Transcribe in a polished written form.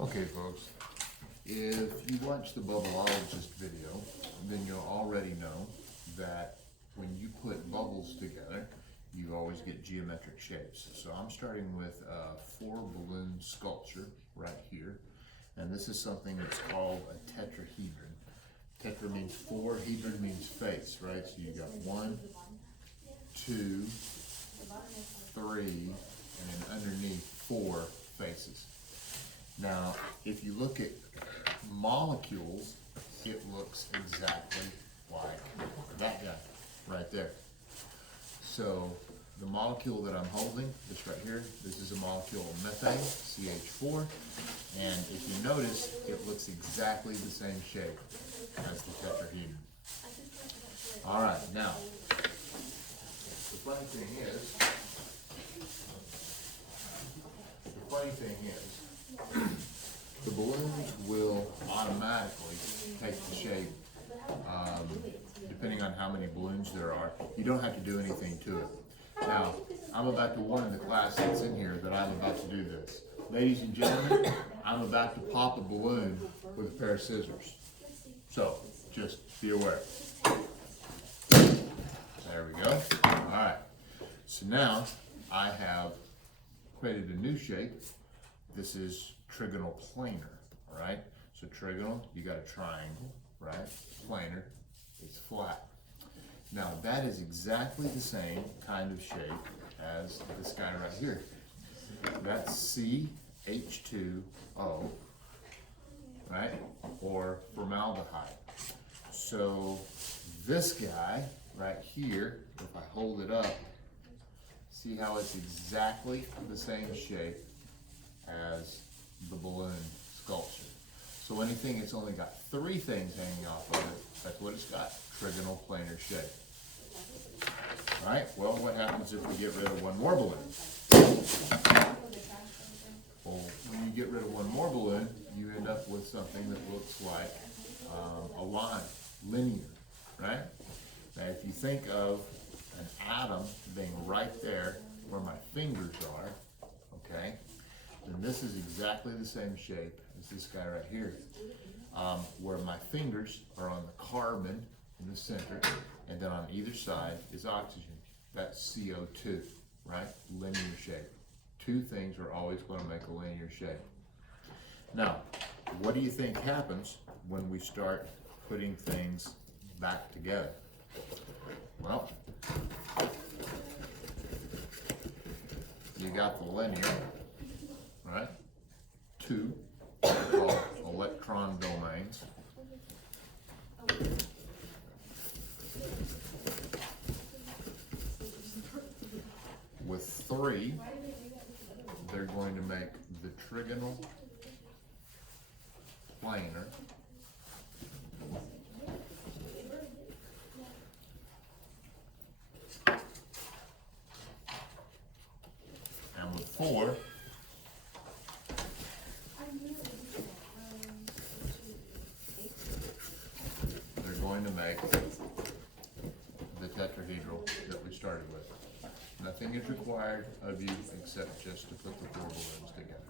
Okay, folks, if you watch the bubbleologist video, then you'll already know that when you put bubbles together, you always get geometric shapes. So I'm starting with a 4-balloon sculpture right here, and this is something that's called a tetrahedron. Tetra means 4, hedron means face, right? So you got 1, 2, 3, and then underneath 4 faces. Now, if you look at molecules, it looks exactly like that guy right there. So the molecule that I'm holding, this right here, this is a molecule of methane, CH4, and if you notice, it looks exactly the same shape as the tetrahedron. All right, now, the funny thing is, the balloons will automatically take the shape, depending on how many balloons there are. You don't have to do anything to it. Now, I'm about to warn the class that's in here that I'm about to do this. Ladies and gentlemen, I'm about to pop a balloon with a pair of scissors. So, just be aware. There we go. All right. So now, I have created a new shape. This is trigonal planar, all right? So trigonal, you got a triangle, right? Planar, it's flat. Now that is exactly the same kind of shape as this guy right here. That's CH2O, right? Or formaldehyde. So this guy right here, if I hold it up, see how it's exactly the same shape as the balloon sculpture. So anything that's only got 3 things hanging off of it, that's what it's got, trigonal planar shape. All right, well, what happens if we get rid of one more balloon? Well, when you get rid of one more balloon, you end up with something that looks like a line, linear, right? Now, if you think of an atom being right there where my fingers are, okay, then this is exactly the same shape as this guy right here, where my fingers are on the carbon in the center, and then on either side is oxygen. That's CO2, right? Linear shape. 2 things are always going to make a linear shape. Now, what do you think happens when we start putting things back together? Well, you got the linear, right? 2 called electron domains. With 3, they're going to make the trigonal planar. And with 4, they're going to make the tetrahedral that we started with. Nothing is required of you except just to put the 4 balloons together.